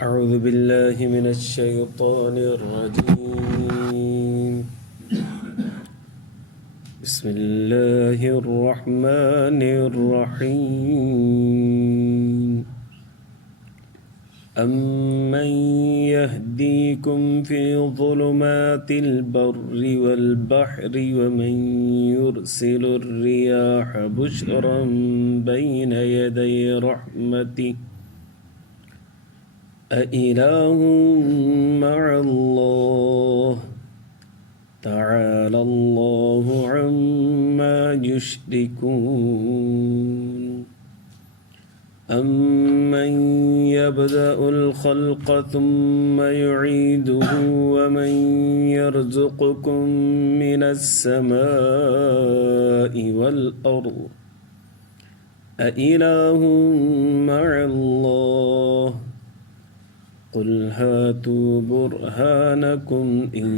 أعوذ بالله من الشيطان الرجيم بسم الله الرحمن الرحيم أمن يهديكم في ظلمات البر والبحر ومن يرسل الرياح بشرا بين يدي رحمته أإله مع الله تعالى الله عما يشركون أمن يبدأ الخلق ثم يعيده ومن يرزقكم من السماء والأرض أإله مع الله قل هاتوا برهانكم إن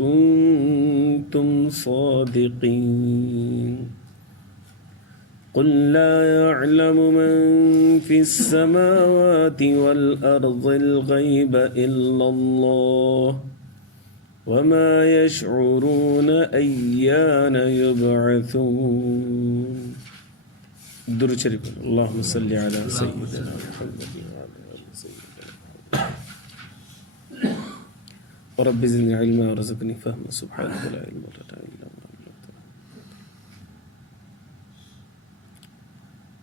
كنتم صادقين قل لا يعلم من في السماوات والأرض الغيب إلا الله وما يشعرون أيان يبعثون درود شريف اللهم صل على سيدنا محمد ورب زدني علما ورزقني فهما سبحانك لا علم لنا إلا ما علمتنا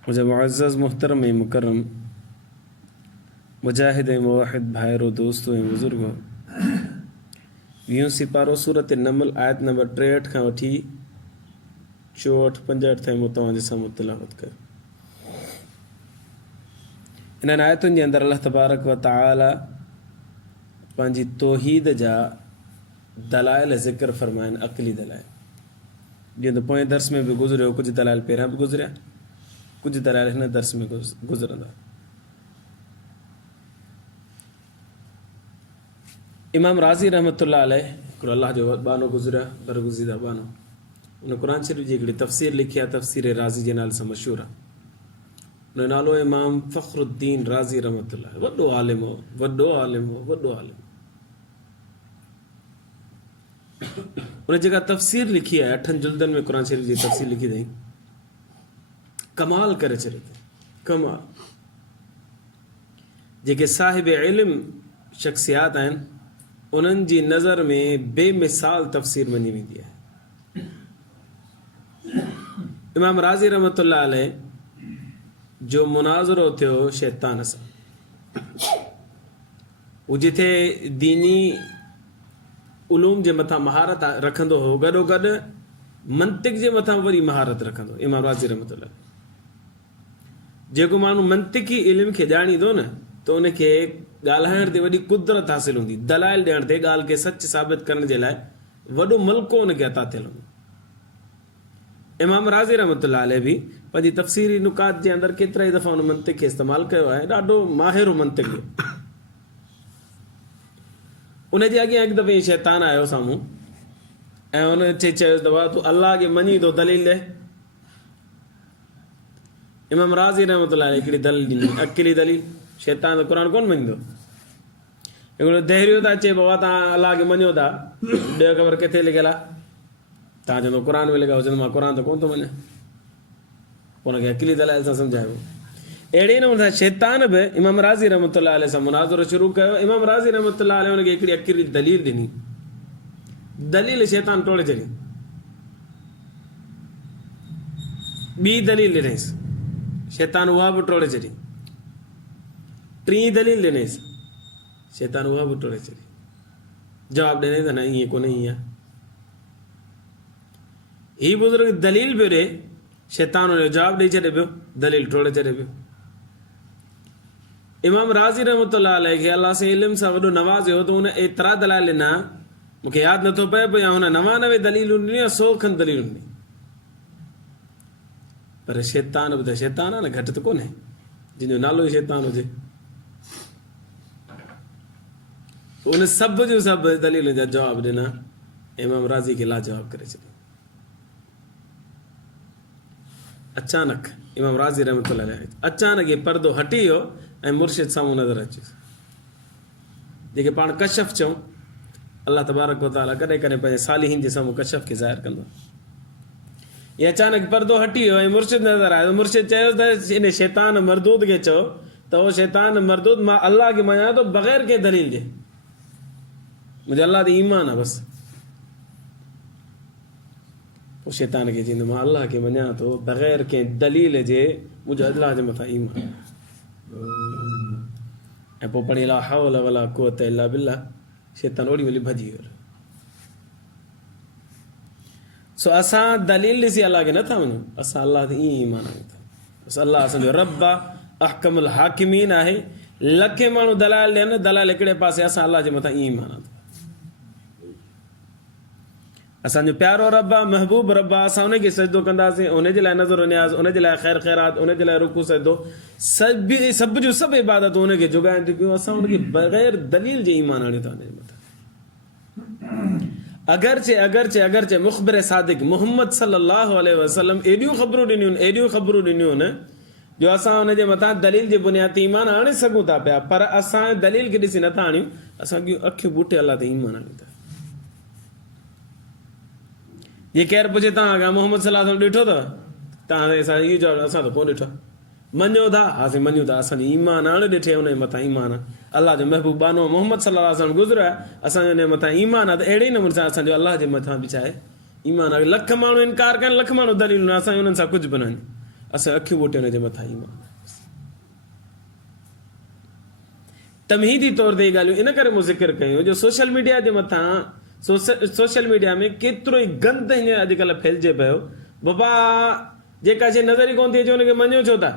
मुझे मुअज़्ज़ज़ मोहतरम मुकर्रम मुजाहिद मुवाहिद भाइरो दोस्तों बुज़ुर्गो वीहों सिपारो सूरत नमल आयत नंबर 63 खां वठी 64 65 ताईं मूं तव्हांजे साम्हूं तिलावत कयो। इन्हनि आयतुनि जे अंदरि अल्लाह तबारक व तआला पंहिंजी तौहीद जा दलाइल ज़िक्र फरमाइनि, अक़ली दलाइल। जीअं त पोएं दर्स में बि गुज़रियो, कुझु दलाइल पहिरियां बि गुज़रिया, कुझु दलाइल हिन दर्स में गुज़रंदा। इमाम राज़ी रहमतुल्लाह अलैह हिकिड़ो अल्लाह जो बानो गुज़रिया, बरगुज़ीदा बानो। उन क़ुरान शरीफ़ जी हिकिड़ी तफ़सीर लिखी आहे, तफ़सीर राज़ी जे नाले सां मशहूरु आहे। उन जो नालो इमाम फ़ख़्रुद्दीन राज़ी रहमतुल्लाह, वॾो आलिम हो, वॾो आलिम हो, वॾो आलिम। उन जेका तफ़सीर लिखी आहे 8 जुल्दनि में क़ुरान शरीफ़ जी तफ़सीर लिखी अथई, कमाल करे छॾियो अथई, कमाल। जेके साहिब इल्म शख़्सियात आहिनि उन्हनि जी नज़र में बेमिसाल तफ़सीर मञी वेंदी आहे। इमाम राज़ी रहमतुल्लाह अलैह जो मुनाज़रो थियो शैतान सां, हू जिथे दीनी उलूम जे मथां महारत रखंदो हो, गॾोगॾु मंतिक जे मथां वरी महारत रखंदो। इमाम राज़ी रहमतुल्लाह जेको माण्हू मंतिकी इल्म खे ॼाणींदो न त उनखे ॻाल्हाइण ते वॾी कुदरत हासिल हूंदी, दलाइल ॾियण ते, ॻाल्हि खे सच साबित करण जे लाइ वॾो मलको उनखे अता थियल हूंदो। इमाम राज़ी रहमतुल्लाह अलैह बि पंहिंजी तफ़सीरी नुकात जे अंदरि केतिरा ई दफ़ा उन मंतिक खे इस्तेमालु कयो आहे, ॾाढो माहिर मंतिक जो। उनजे अॻियां हिकु दफ़े शैतान आयो साम्हूं ऐं उन चयो दफ़ा तूं अल्लाह खे मञी थो, दलील ॾे। इमाम राज़ी रहमतुल्लाह अलैह हिकिड़ी दलील ॾिनी, अकेली दलील। शैतान त क़ुरान कोन मञींदो। हिकिड़ो दहरियो था चए बाबा तव्हां अल्लाह खे मञो था, ॾियो ख़बर किथे लिखियल आहे? तव्हां चवंदो क़ुरान में लिखियो, चवंदो मां क़ुरान त कोन थो मञा, उनखे अकेली दलाइल सां सम्झायो। अहिड़े नमूने सां शैतान बि इमाम राज़ी रहमतुल्लाह अलैह सां मुनाज़रो शुरू कयो। इमाम राज़ी रहमतुल्लाह अलैह उनखे हिकिड़ी अकेली दलील ॾिनी, दलील शैतान टोड़े छॾी। ॿी दलील ॾिनईसि, शैतान उहा बि टोड़े छॾी। टीं दलील ॾिनईसि, शैतान उहा बि टोड़े छॾी। जवाबु ॾिनई त न ईअं कोन्हे, ईअं। हीउ बुज़ुर्ग दलील पियो ॾे, शैतान हुनजो जवाबु ॾेई छॾे पियो, दलील टोड़े छॾे पियो। इमाम राज़ी रहमतुल्लाह अलैह खे अल्लाह से इल्म सां वॾो नवाज़ियो त हुन एतिरा दलाइल ॾिना, मूंखे यादि नथो पए पियो, हुन 99 दलीलूं ॾिनियूं, 100 खनि दलीलूं ॾिनी। पर शैतान बि त शैतान आहे न, घटि त कोन्हे, जंहिंजो नालो ई शैतान हुजे। उन सब जो सब दलील जा जवाब ॾिना, इमाम राज़ी खे लाजवाब करे छॾियो। अचानक इमाम राज़ी रहमतुल्लाह अलैह अचानक ये पर्दो हटी वियो ऐं मुर्शिद साम्हूं नज़र अचे। जेके पाण कशफ चऊं, अल्लाह तबारक व तआला कॾहिं कॾहिं पंहिंजे सालिहीन जे साम्हूं कशफ खे ज़ाहिर कंदो। ये अचानक पर्दो हटी वियो ऐं मुर्शिद नज़र आयो, मुर्शिद चयो त इन शैतान मरदूद खे चओ त उहो शैतान मरदूद मां अल्लाह खे मञां थो बग़ैर कंहिं दलील जे, मुंहिंजो अल्लाह ते ईमान आहे बसि। पोइ शैतान खे चईंदो मां अल्लाह खे मञां थो बग़ैर कंहिं दलील जे, मुंहिंजो अल्लाह जे मथां ईमान आहे। ऐं पोइ पढ़ी ला हौल वला कुव्वत इल्ला बिल्लाह, शैतान ओड़ी महिल भॼी वियो। सो असां दलील ॾिसी अल्लाह खे नथा वञूं, असां अल्लाह ते ईअं ईमान आहियूं था, बसि अल्लाह असांजो रब आहे, अहकमुल हाकिमीन आहे। लखे माण्हू दलाल ॾियनि, दलाल हिकिड़े पासे, असां अल्लाह जे मथां ईअं ईमान आहियूं। असांजो प्यारो रब आहे, महबूब रब आहे, असां उनखे सजदो कंदासीं, उनजे लाइ नज़र न्याज़, उनजे लाइ ख़ैर ख़ैरात, उनजे लाइ रुकू सजदो, सभु जूं सभु इबादतूं उनखे जुगाइनि थियूं कयूं। असां उनखे बग़ैर दलील जे ईमान आणियूं था उनजे मथां। अगरचे मुख़बिर सादिक मोहम्मद सल्लल्लाहु अलैहि वसल्लम एॾियूं ख़बरूं ॾिनियूं आहिनि जो असां उनजे मथां दलील जे बुनियाद ते ईमान आणे सघूं था पिया, पर असां दलील खे ॾिसी नथा आणियूं, असां अखियूं बूटे अल्लाह ते ईमान आणियूं था। ये केरु पुछे तव्हां खां मोहम्मद सल्लल्लाहु अलैहि वसल्लम ॾिठो अथव, तव्हां इहो जवाबु असां त कोन ॾिठो। मञो था, असां मञूं था, असांजी ईमान हाणे ॾिठे उनजे मथां ईमान आहे। अल्लाह जो महबूब बानो मोहम्मद सल्लल्लाहु अलैहि वसल्लम गुज़रियो आहे, असांजो उनजे मथां ईमान आहे, त अहिड़े ई नमूने सां असांजो अल्लाह जे मथां बि छा आहे ईमान आहे। लख माण्हू इनकार कनि, लख माण्हू दलील न, असांजो उन्हनि सां कुझु बि न आहिनि, असां अखियूं ॿूटे उनजे मथां ईमान आहे। तमहीदी तौर ते ॻाल्हियूं इन करे मूं ज़िक्र कयूं जो सोशल मीडिया जे मथां, सोशल मीडिया में केतिरो ई गंद हींअर अॼुकल्ह फैलिजे पियो। बाबा जेका शइ नज़र ई कोन थी अचे उनखे मञो छो था।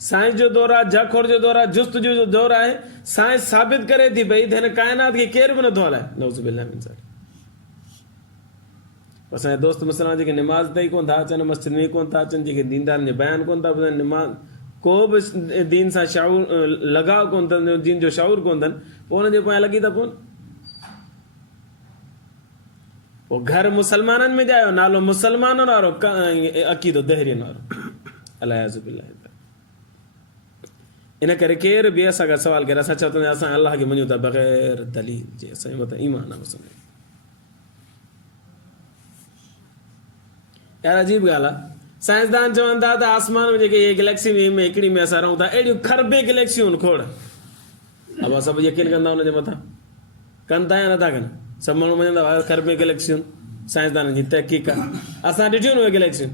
साइंस जो दौरु आहे, जखोड़ जो दौरु आहे, जुस्तजू जो दौरु आहे। साइंस साबित करे थी पई त हिन काइनात खे केरु बि नथो हलाए। नऊज़ बिल्लाह मिन ज़ालिक। असांजे दोस्त मुस्लमान जेके निमाज़ ताईं कोन था अचनि, मस्जिद में कोन था अचनि, जेके दीनदारनि जे बयान कोन था ॿुधनि, निमाज़ को बि दीन सां शाऊर लॻाव कोन अथनि, दीन जो शाऊर कोन अथनि, पोइ हुनजे पोयां लॻी था पवनि। पोइ घर मुसलमाननि में ॼायो, नालो मुसलमाननि वारो, अक़ीदो दहरियनि वारो। अलायाज़ु बिल्लाह। इन करे केर बि असां खां सवाल करे, असां चवंदा आहियूं असां अल्लाह खे मञूं था बग़ैर दलील जे, असांजे मथां ईमान आहे। यार अजीब ॻाल्हि आहे, साइंसदान चवनि था त आसमान में जेके इहे गैलेक्सी में हिकिड़ी में असां रहूं था, अहिड़ियूं खरबे गैलेक्सियूं आहिनि खोड़। अब सभु यकीन कंदा हुनजे मथां, कनि था या नथा कनि? सभु माण्हू मञंदा खरबे गैलेक्सियूं साइंसदाननि जी तहक़ीक़ आहे। असां ॾिठियूं उहे गैलेक्सियूं,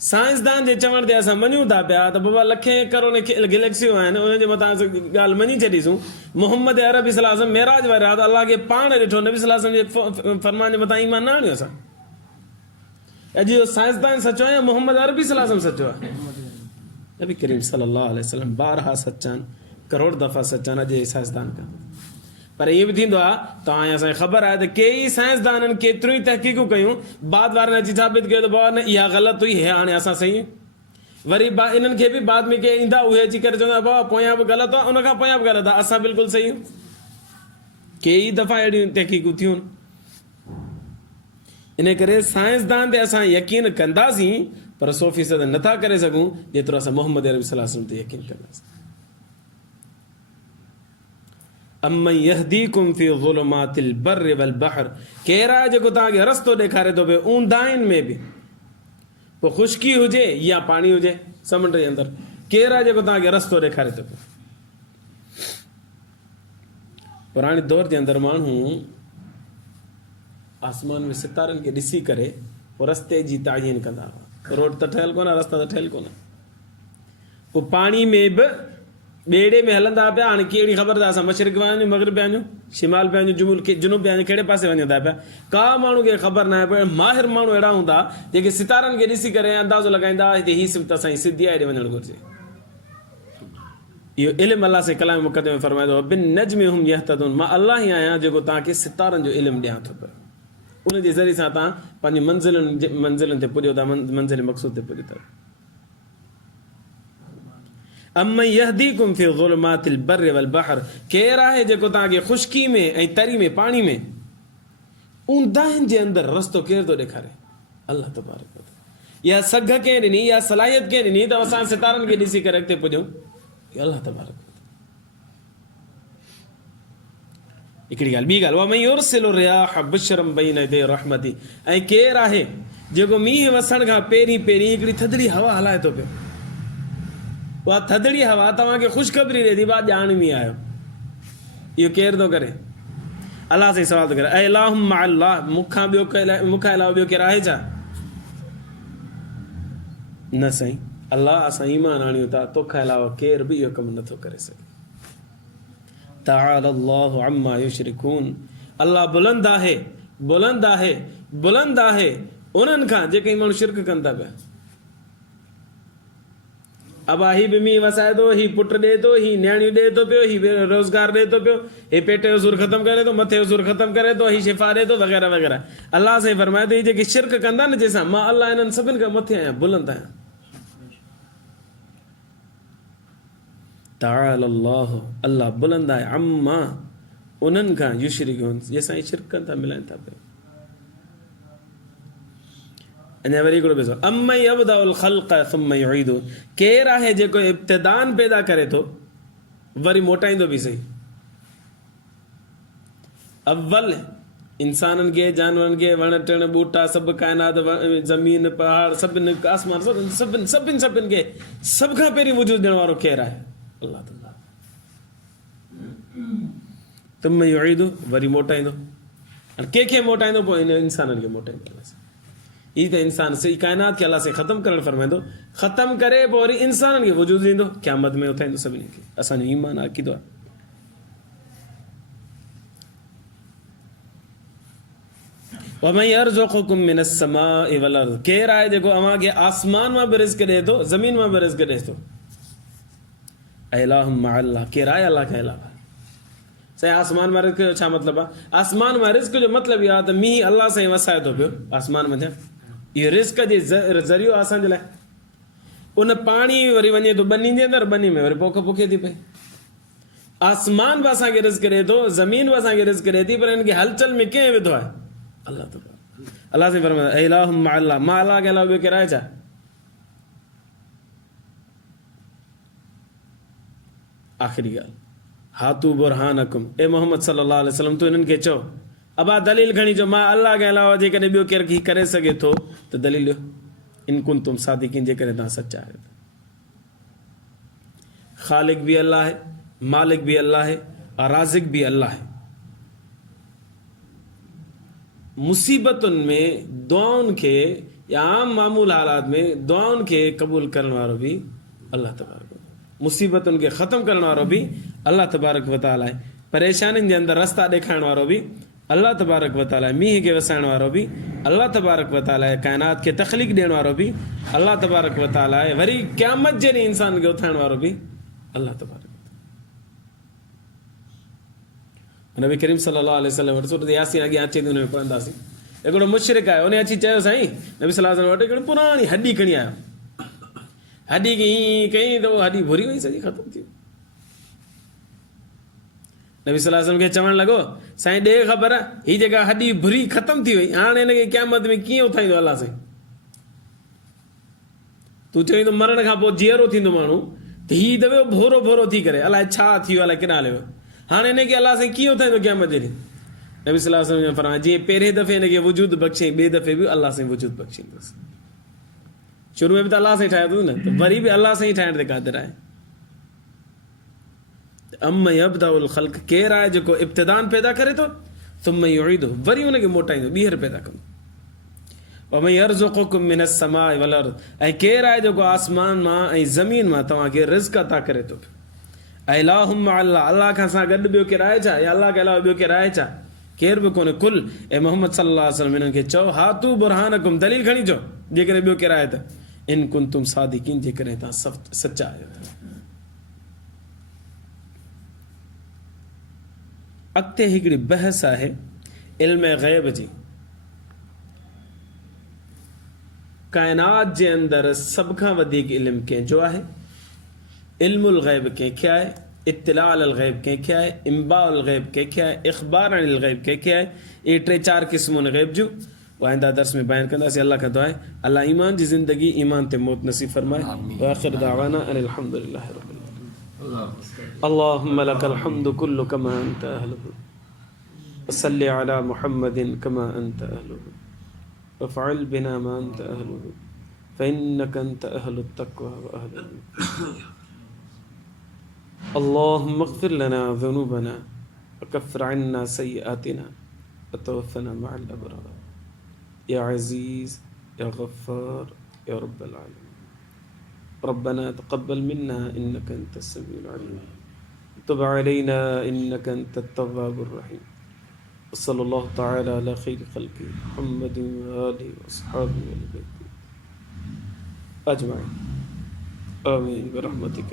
साइंसदान जे चवण ते असां मञूं था पिया त बाबा लखे करोड़ गैलेक्सियूं आहिनि, उनजे मथां असां ॻाल्हि मञी छॾीसूं। मोहम्मद अरबी सल्लल्लाहु अलैहि वसल्लम मेराज वारी राति अल्लाह खे पाण ॾिठो, नबी सल्लल्लाहु अलैहि वसल्लम जे फरमान जे मथां ईमान न आणियो असां। अॼु इहो साइंसदान सचो आहे या मोहम्मद अरबी सल्लल्लाहु अलैहि वसल्लम सचो आहे? नबी करीम सल्लल्लाहु अलैहि वसल्लम बारहा सचा आहिनि, करोड़ दफ़ा सचा आहिनि अॼु साइंसदान खां। पर इहो बि थींदो आहे, तव्हां असांखे ख़बर आहे त कई साइंसदाननि केतिरियूं ई तहक़ीक़ूं कयूं, बाद वारनि अची साबित कयो त बाबा न इहा ग़लति हुई, हे हाणे असां सही। वरी इन्हनि खे बि बाद में के ईंदा, उहे अची करे चवंदा बाबा पोयां बि ग़लति आहे, उनखां पोयां बि ग़लति आहे, असां बिल्कुलु सही आहियूं। कई दफ़ा अहिड़ियूं तहक़ीक़ूं थियूं। इन करे साइंसदान ते असां यकीन कंदासीं, पर 100% नथा करे सघूं जेतिरो असां मोहम्मद अरबी सल्लल्लाहु अलैहि वसल्लम ते यकीन कंदासीं। अम्मन यहदीकुम फी ज़ुलुमातिल बर्रि वल बहर, केरु आहे जेको तव्हांखे रस्तो ॾेखारे थो पियो ऊंदाहिनि में बि, पोइ ख़ुश्की हुजे या पाणी हुजे समुंड जे अंदरि, केरु आहे जेको तव्हांखे रस्तो ॾेखारे थो पियो। पुराणे दौर जे अंदरि माण्हू आसमान में सितारनि खे ॾिसी करे पोइ रस्ते जी तायीन कंदा हुआ। रोड त ठहियलु कोन, रस्ता त ठहियलु कोन। पोइ पाणी में बि ॿेड़े में हलंदा पिया। हाणे कहिड़ी ख़बर त असां मशरिक़ पिया वञूं, मग़रिब पिया वञूं, शिमाल पिया वञूं, जुनूब पिया वञूं, कहिड़े पासे वञूं था पिया, का माण्हू खे ख़बर न आहे। पर माहिर माण्हू अहिड़ा हूंदा जेके सितारनि खे ॾिसी करे अंदाज़ो लॻाईंदा हिते हीअ सिमत असांजी सिधी आहे, हेॾे वञणु घुरिजे। इहो इल्मु अल्लाह से कलाम मुक़दमे में फरमाए थो, बिन नज्मि हुम यहतदून, मां अल्लाह ई आहियां जेको तव्हांखे सितारनि जो इल्मु ॾियां थो पियो। उन जे ज़रिए सां तव्हां पंहिंजी मंज़िलुनि ते पुॼो था, मंज़िल मक़सूद ते पुॼो था। अम्मन यहदीकुम फी ज़ुलुमातिल बर्रि वल बहर, केरु आहे जेको तव्हांखे ख़ुश्की में ऐं तरी में, पाणी में, ऊंदाहिनि जे अंदरि रस्तो केरु थो ॾेखारे? अल्लाह तबारक व तआला। या सघ कंहिं ॾिनी, या सलाहियत कंहिं ॾिनी त असां सितारनि खे ॾिसी करे अॻिते पुॼूं? अल्लाह तबारक व तआला। हिकिड़ी ॻाल्हि ॿी ॻाल्हि वा मई युरसिलु रियाह बुशरम बैन यदै रहमती ऐं केरु आहे जेको मींहुं वसण खां पहिरीं हिकिड़ी थधिड़ी हवा हलाए थो पियो उहा थधिड़ी हवा तव्हांखे ख़ुशख़बरी ॾिए थी बा ॼाण में आयो इहो केरु थो करे अलाह सां सवाल थो करे ऐं अलाहुम्मा अल्लाह मूंखां अलावा ॿियो केरु आहे छा न साईं अल्लाह असां ईमान आणियूं था तोखां अलावा केरु बि इहो कमु नथो करे सघे तआला अल्लाहु अम्मा युशरिकून अल्लाह बुलंद आहे बुलंद आहे बुलंद आहे उन्हनि खां जेके माण्हू शिरक कनि था पिया अब ही बि मींहुं वसाए थो ही पुटु ॾिए थो ही नियाणियूं ॾिए थो पियो ही रोज़गार ॾिए थो पियो ही पेट जो सूर ख़तमु करे थो मथे जो सूर ख़तमु करे थो ही शिफ़ा ॾिए थो वग़ैरह वग़ैरह अल्लाह साईं फरमाए थो ही जेके शिरक कंदा न जंहिंसां मां अल्लाह इन्हनि सभिनि खां मथे आहियां बुलंद आहियां तआला अल्लाह अल्लाह बुलंद आहे अम्मा उन्हनि खां युशरिकून जंहिंसां ही शिरक कनि था मिलाइनि था पिया अञा वरी हिकिड़ो ॾिसो अम्मा यबदउल ख़ल्क़ सुम्मा युईदु केरु आहे जेको इब्तिदान पैदा करे थो वरी मोटाईंदो बि सही अव्वल इंसाननि खे जानवरनि खे वण टिण ॿूटा सभु काइनात ज़मीन पहाड़ सभिनि आसमान सभिनि खे सभ खां पहिरीं वजूद ॾियण वारो केरु आहे अल्लाह ताला तुम युईदु वरी मोटाईंदो कंहिंखे मोटाईंदो पोइ इन इंसाननि खे मोटाईंदो ही त इंसान सही काइनात खे अलाह से ख़तमु करणु फरमाईंदो ख़तमु करे पोइ वरी इंसाननि खे वजूद ॾींदो क़यामत में उथाईंदो सभिनी खे असांजो ईमान अक़ीदो आहे वमन यरज़ुकुकुम मिनस समाइ वल अर्ज़ केरु आहे जेको अव्हांखे आसमान मां बि रिज़्क़ ॾिए थो ज़मीन मां बि रिज़्क़ ॾिए थो अलाहुम्मा अल्लाह केरु आहे अल्लाह खां अलावा साईं आसमान मां रिज़्क़ जो छा मतिलबु आहे आसमान मां रिज़्क़ जो मतिलबु इहो आहे त मींहुं अल्लाह सां ई वसाए थो पियो आसमान में इहो रिज़्क़ जे ज़रियो आहे असांजे लाइ उन पाणी वरी वञे थो ॿनी जे अंदरि ॿनी में वरी पोख पोखे थी पए आसमान बि असांखे रिज़्क़ ॾिए थो ज़मीन बि असांखे रिज़्क़ ॾिए थी पर हिनखे हलचल में कंहिं विधो आहे अल्लाह ताला अल्लाह सां फरमाए अलाहुम्मा अल्लाह मां अल्लाह खे अलावा ॿियो केरु आहे छा आख़िरी ॻाल्हि हातू बुरहानकुम ए मोहम्मद सल्लल्लाहु अलैहि वसल्लम तूं हिननि खे चओ अबा दलील खणी चओ मां अल्लाह के अलावा जेकॾहिं ॿियो केरु हीउ करे सघे थो त दलील ॾियो इन कुंतुम सादिकीन जेकॾहिं तव्हां सचा आहियो ख़ालिक बि अल्लाह आहे मालिक बि अल्लाह आहे और राज़िक बि अल्लाह आहे मुसीबतुनि में दुआउनि खे या आम मामूल हालात में दुआउनि खे क़बूल करण वारो बि अल्लाह तबारक मुसीबतुनि खे ख़तमु करण वारो बि अल्लाह तबारक व तआला आहे परेशानियुनि जे अंदरि रस्ता ॾेखारण वारो बि अल्लाह तबारक व तआला आहे मींहं खे वसाइण वारो बि अल्लाह तबारक व तआला आहे काइनात खे तख़लीक़ ॾियण वारो बि अल्लाह तबारक व तआला आहे वरी क़यामत जे ॾींहुं इंसान खे उथाइण वारो बि अल्लाह तबारक नबी करीम सल्लल्लाहु अलैहि वसल्लम वटि सूरत यासीन अॻियां अचे थी हुन में पढ़ंदासीं हिकिड़ो मुशरिक आहे उन अची चयो साईं नबी सल्लल्लाहु अलैहि वसल्लम वटि हिकिड़ी पुराणी हॾी खणी आयो हॾी खे हीअं कई त उहा हॾी भुरी वई सॼी ख़तमु थी नबी सल्लल्लाहु अलैहि वसल्लम खे चवणु लॻो साईं ॾे ख़बर हीअ जेका हॾी भुरी ख़तमु थी वई हाणे हिनखे क़यामत में कीअं उथाईंदो अल्लाह साईं तूं चवईं त मरण खां पोइ जीअरो थींदो माण्हू त हीअ दफ़े भोरो भोरो थी करे अलाए छा थी वियो अलाए केॾां हलियो हाणे हिनखे अल्लाह साईं कीअं उथाईंदो क़यामत जे ॾींहुं नबी सल्लल्लाहु अलैहि वसल्लम फरमाया जीअं पहिरें दफ़े हिनखे वजूद बख़्शियईं ॿिए दफ़े बि अल्लाह साईं वजूद बख़्शींदुसि शुरू में बि त अल्लाह सां ई ठाहियो अथसि न त वरी बि अल्लाह सां ई ठाहिण ते क़ादिर आहे अम्मा यबदउल ख़ल्क़ केरु आहे जेको इब्तिदान पैदा करे थो सुम्मा युईदु वरी हुनखे मोटाईंदो ॿीहर पैदा कंदो वमन यरज़ुकुकुम मिनस समाइ वल अर्ज़ ऐं केरु आहे जेको आसमान मां ऐं ज़मीन मां तव्हांखे रिज़्क़ अता करे थो अलाहुम्मा अल्लाह अल्लाह खां सां गॾु ॿियो केरु आहे छा या अल्लाह के अलावा ॿियो केरु आहे छा केरु बि कोन्हे कुल ऐं मोहम्मद सल्लल्लाहु अलैहि वसल्लम हिननि खे चओ हातू बुरहानकुम दलील खणी चओ जेकॾहिं ॿियो केरु आहे त इन कुंतुम सादिकीन जेकॾहिं तव्हां सचा आहियो अॻिते हिकिड़ी बहस आहे इल्म ग़ैब जी काइनात जे अंदरि सभ खां वधीक इल्मु कंहिंजो आहे इल्मुल ग़ैब कंहिंखे आहे इत्तिला अल ग़ैब कंहिंखे आहे इम्बा उल ग़ैब कंहिंखे आहे इख़बार अनिल ग़ैब कंहिंखे आहे इहे 3-4 क़िस्मुनि ग़ैब जूं आइंदा दर्स में बयान कंदासीं अल्लाह खां दुआ आहे अल्लाह ईमान जी ज़िंदगी ईमान ते मौत नसीब फरमाए व आखिर दावाना अनिल हम्दुलिल्लाहि रब्बिल आलमीन अल्लाहुम्मा लकल हम्दु कुल्लु कमा अंत अहलुहु वसल्लि अला मुहम्मदिन कमा अंत अहलुहु वफ़अल बिना मा अंत अहलुहु फ़इन्नका अंत अहलुत तक़वा व अहलुहु। अल्लाहुम्मा इग़फ़िर लना ज़ुनूबना वकफ़िर अन्ना सय्यिआतिना वतवफ़्फ़ना मअल अबरार या अज़ीज़ या गफ़्फ़ार या रब्बल आलमीन। रब्बना तक़ब्बल मिन्ना इन्नका अंतस समीउल अलीम तुब अलैना इन्नका अंतत तव्वाबुर रहीम। वसल्लल्लाहु तआला अला खैरि ख़ल्क़ि मुहम्मदिन व आलिहि व अस्हाबिहि अजमईन। आमीन बिरहमतिक।